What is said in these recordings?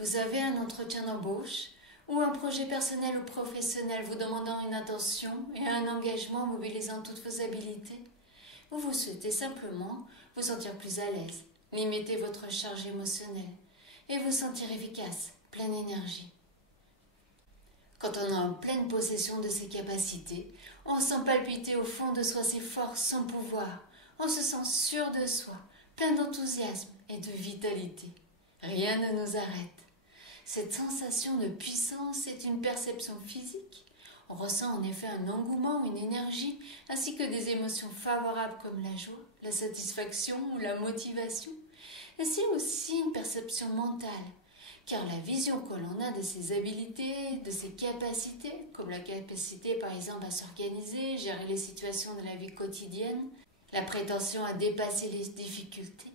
Vous avez un entretien d'embauche ou un projet personnel ou professionnel vous demandant une attention et un engagement mobilisant toutes vos habilités. Ou vous souhaitez simplement vous sentir plus à l'aise, limiter votre charge émotionnelle et vous sentir efficace, pleine d'énergie. Quand on est en pleine possession de ses capacités, on sent palpiter au fond de soi ses forces, son pouvoir. On se sent sûr de soi, plein d'enthousiasme et de vitalité. Rien ne nous arrête. Cette sensation de puissance est une perception physique. On ressent en effet un engouement, une énergie, ainsi que des émotions favorables comme la joie, la satisfaction ou la motivation. Et c'est aussi une perception mentale, car la vision que l'on a de ses habilités, de ses capacités, comme la capacité par exemple à s'organiser, gérer les situations de la vie quotidienne, la prétention à dépasser les difficultés,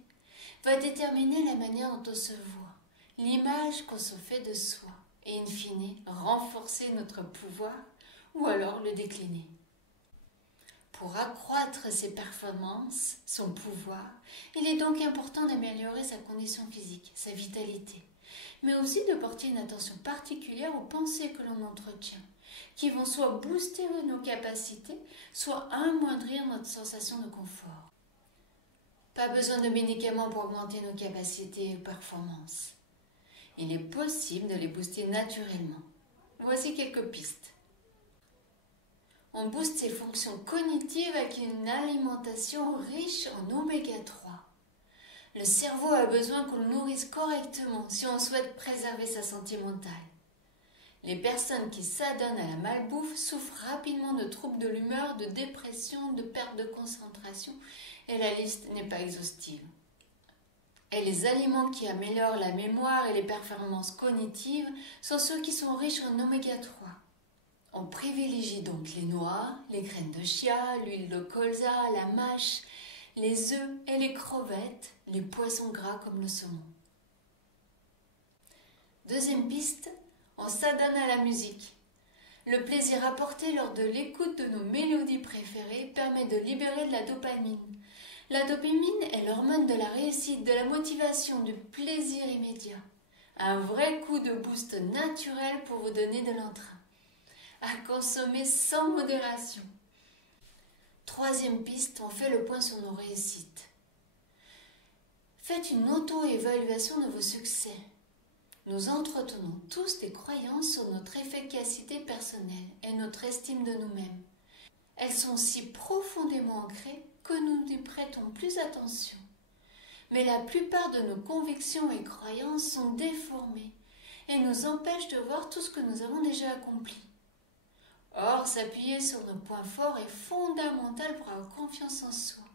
va déterminer la manière dont on se voit, l'image qu'on se fait de soi, et in fine, renforcer notre pouvoir ou alors le décliner. Pour accroître ses performances, son pouvoir, il est donc important d'améliorer sa condition physique, sa vitalité, mais aussi de porter une attention particulière aux pensées que l'on entretient, qui vont soit booster nos capacités, soit amoindrir notre sensation de confort. Pas besoin de médicaments pour augmenter nos capacités et performances. Il est possible de les booster naturellement. Voici quelques pistes. On booste ses fonctions cognitives avec une alimentation riche en oméga 3. Le cerveau a besoin qu'on le nourrisse correctement si on souhaite préserver sa santé mentale. Les personnes qui s'adonnent à la malbouffe souffrent rapidement de troubles de l'humeur, de dépression, de perte de concentration, et la liste n'est pas exhaustive. Et les aliments qui améliorent la mémoire et les performances cognitives sont ceux qui sont riches en oméga 3. On privilégie donc les noix, les graines de chia, l'huile de colza, la mâche, les œufs et les crevettes, les poissons gras comme le saumon. Deuxième piste, on s'adonne à la musique. Le plaisir apporté lors de l'écoute de nos mélodies préférées permet de libérer de la dopamine. La dopamine est l'hormone de la réussite, de la motivation, du plaisir immédiat. Un vrai coup de boost naturel pour vous donner de l'entrain. À consommer sans modération. Troisième piste, on fait le point sur nos réussites. Faites une auto-évaluation de vos succès. Nous entretenons tous des croyances sur notre efficacité personnelle et notre estime de nous-mêmes. Elles sont si profondément ancrées que nous n'y prêtons plus attention. Mais la plupart de nos convictions et croyances sont déformées et nous empêchent de voir tout ce que nous avons déjà accompli. Or, s'appuyer sur nos points forts est fondamental pour avoir confiance en soi,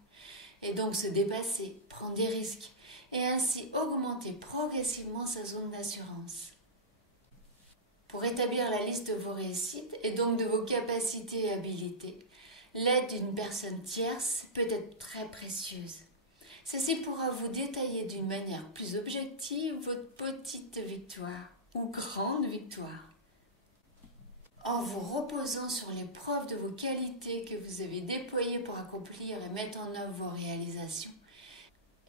et donc se dépasser, prendre des risques, et ainsi augmenter progressivement sa zone d'assurance. Pour établir la liste de vos réussites, et donc de vos capacités et habilités, l'aide d'une personne tierce peut être très précieuse. Ceci pourra vous détailler d'une manière plus objective votre petite victoire ou grande victoire. En vous reposant sur les preuves de vos qualités que vous avez déployées pour accomplir et mettre en œuvre vos réalisations,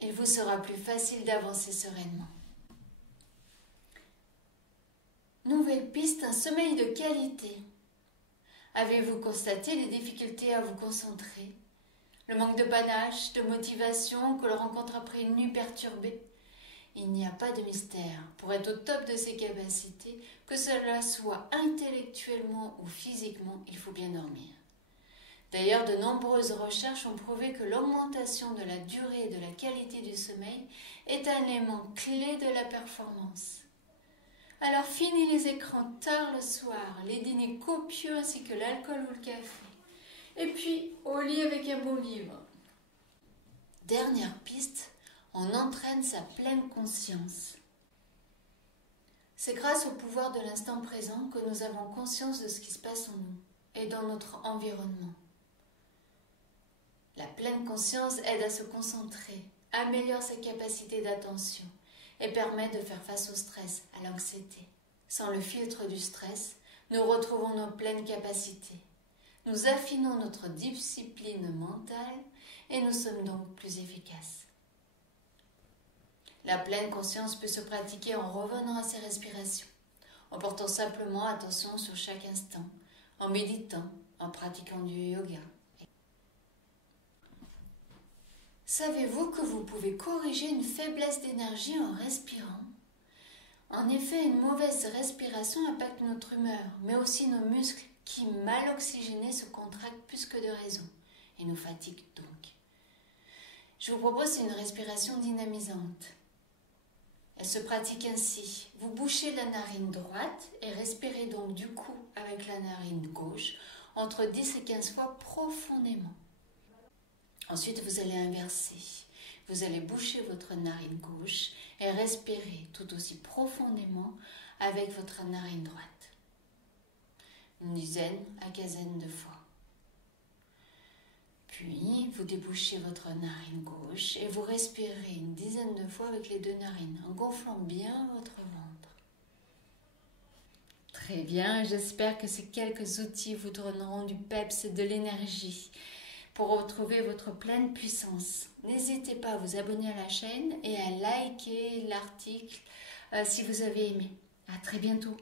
il vous sera plus facile d'avancer sereinement. Nouvelle piste, un sommeil de qualité. Avez-vous constaté les difficultés à vous concentrer, le manque de panache, de motivation que l'on rencontre après une nuit perturbée? Il n'y a pas de mystère. Pour être au top de ses capacités, que cela soit intellectuellement ou physiquement, il faut bien dormir. D'ailleurs, de nombreuses recherches ont prouvé que l'augmentation de la durée et de la qualité du sommeil est un élément clé de la performance. Alors fini les écrans tard le soir, les dîners copieux ainsi que l'alcool ou le café. Et puis, au lit avec un bon livre. Dernière piste, on entraîne sa pleine conscience. C'est grâce au pouvoir de l'instant présent que nous avons conscience de ce qui se passe en nous et dans notre environnement. La pleine conscience aide à se concentrer, améliore sa capacité d'attention et permet de faire face au stress, à l'anxiété. Sans le filtre du stress, nous retrouvons nos pleines capacités. Nous affinons notre discipline mentale et nous sommes donc plus efficaces. La pleine conscience peut se pratiquer en revenant à ses respirations, en portant simplement attention sur chaque instant, en méditant, en pratiquant du yoga. Savez-vous que vous pouvez corriger une faiblesse d'énergie en respirant ? En effet, une mauvaise respiration impacte notre humeur, mais aussi nos muscles qui, mal oxygénés, se contractent plus que de raison et nous fatiguent donc. Je vous propose une respiration dynamisante. Elle se pratique ainsi. Vous bouchez la narine droite et respirez donc du coup avec la narine gauche entre 10 et 15 fois profondément. Ensuite, vous allez inverser. Vous allez boucher votre narine gauche et respirer tout aussi profondément avec votre narine droite. Une dizaine à quinzaine de fois. Puis, vous débouchez votre narine gauche et vous respirez une dizaine de fois avec les deux narines, en gonflant bien votre ventre. Très bien, j'espère que ces quelques outils vous donneront du peps et de l'énergie pour retrouver votre pleine puissance. N'hésitez pas à vous abonner à la chaîne et à liker l'article si vous avez aimé. À très bientôt.